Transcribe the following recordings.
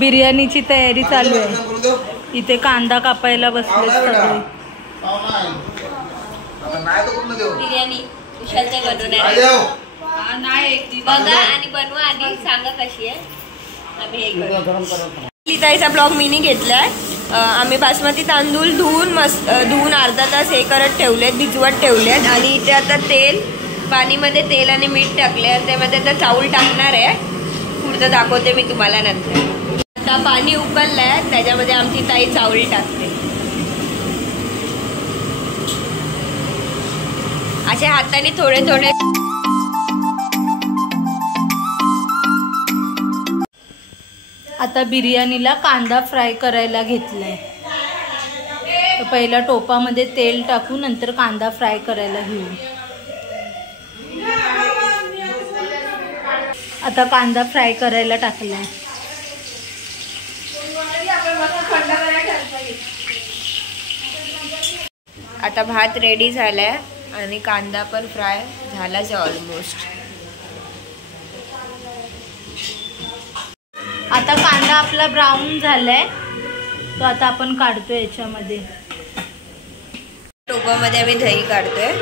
बिर्याणीची तयारी चालू आहे। इथे कांदा कापायला बसले सगळे। बिर्याणी विशालच्या बनवणार नाही बघा आणि बनवा आणि सांगा कशी आहे। आम्ही लिताईचा ब्लॉग मिनी घेतलाय। आम्ही बासमती तांदूळ धुवून अर्धा तास हे करत ठेवलेत, भिजवत ठेवलेत आणि इथे आता पाणीमध्ये तेल आणि मीठ टाकले। त्यामध्ये आता चावल टाकणार आहे, पुढचं दाखवते मी तुम्हाला नंतर। आता पाणी उकळलंय, त्याच्यामध्ये आमची ताई चावल टाकते। असे हाताने थोडे थोडे। आता बिर्याणीला कांदा फ्राय करायला घेतलाय। तर पहिला टोपामध्ये तेल टाकू, नंतर कांदा फ्राय करायला घेऊ। आता कांदा फ्राय करायला टाकलाय। आता भात रेडी झालाय आणि कांदा पण फ्राय झालाच आहे ऑलमोस्ट। आता कांदा आपला ब्राऊन झालाय, तो आता आपण काढतोय याच्यामध्ये। टोपामध्ये आम्ही दही काढतोय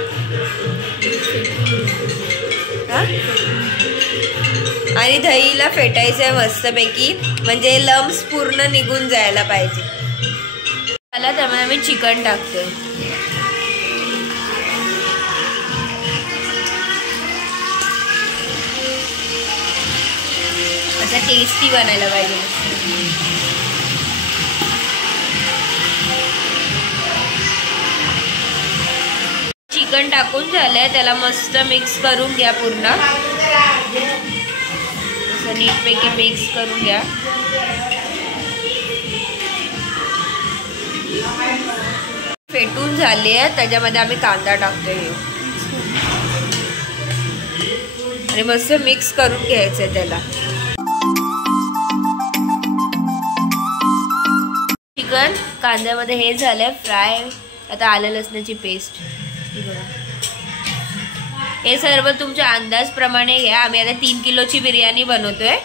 आणि दहीला फेटायचंय मस्तपैकी, म्हणजे लम्स पूर्ण निघून जायला पाहिजे। त्याला त्यामध्ये आम्ही चिकन टाकतोय। असं टेस्टी बनायला पाहिजे। चिकन टाकून झालंय, त्याला मस्त मिक्स करून घ्या पूर्ण। असं नीटपैकी मिक्स करून घ्या। फेटून झाली आहे, त्याच्यामध्ये आम्ही कांदा टाकतोय आणि मस्त मिक्स करून घ्यायचंय त्याला। चिकन कांद्यामध्ये हे झालंय फ्राय। आता आलं लसणाची पेस्ट, हे सर्व तुमच्या अंदाजप्रमाणे घ्या। आम्ही आता 3 किलोची बिर्याणी बनवतोय,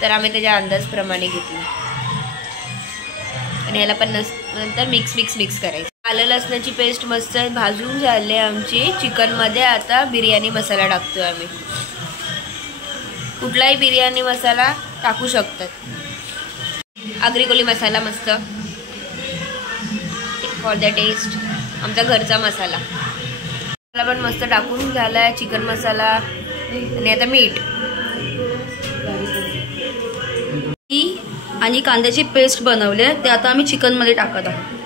तर आम्ही त्याच्या अंदाजप्रमाणे घेतली आणि याला पण नंतर मिक्स करायचं। आलं लसणाची पेस्ट मस्त भाजून झाली आमची चिकनमध्ये। आता बिर्याणी मसाला टाकतोय आम्ही। कुठलाही बिर्याणी मसाला टाकू शकतात, आगरी मसाला मस्त फॉर द टेस्ट, आमचा घरचा मसाला पण मस्त टाकून झालाय चिकन मसाला। आणि आता मीठ आणि कांद्याची पेस्ट बनवली आहे, ते आता आम्ही चिकन मध्ये टाकत आहोत।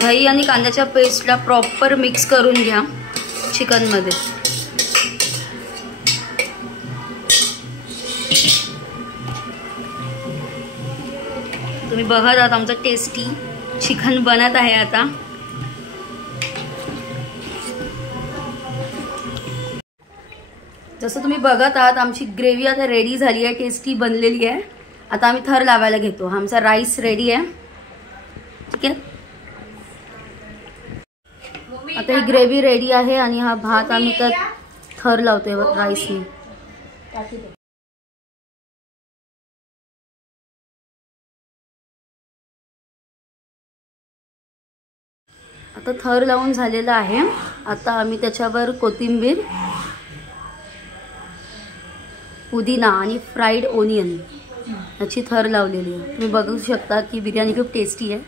दही आणि कांद्याच्या पेस्टला प्रॉपर मिक्स करून घ्या चिकन मध्ये। तुम्ही बघत आहात आमचं टेस्टी चिकन बनत आहे आता। जसं तुम्ही बघत आहात आमची ग्रेव्ही आता रेडी झाली आहे, टेस्टी बनलेली आहे। आता आम्ही थर लावायला घेतो। आमचा राईस रेडी आहे, ठीक आहे। आता ही ग्रेव्ही रेडी आहे आणि हा भात आम्ही तर थर लावतोय राईसने। आता थर लावून झालेला आहे। आता आम्ही त्याच्यावर कोथिंबीर, पुदिना आणि फ्राईड ओनियन याची थर लावलेली आहे। तुम्ही बघू शकता की बिर्याणी खूप टेस्टी आहे।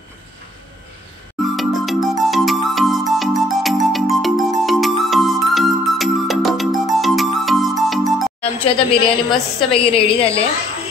आमची आता बिर्याणी मस्तपैकी रेडी झाली आहे।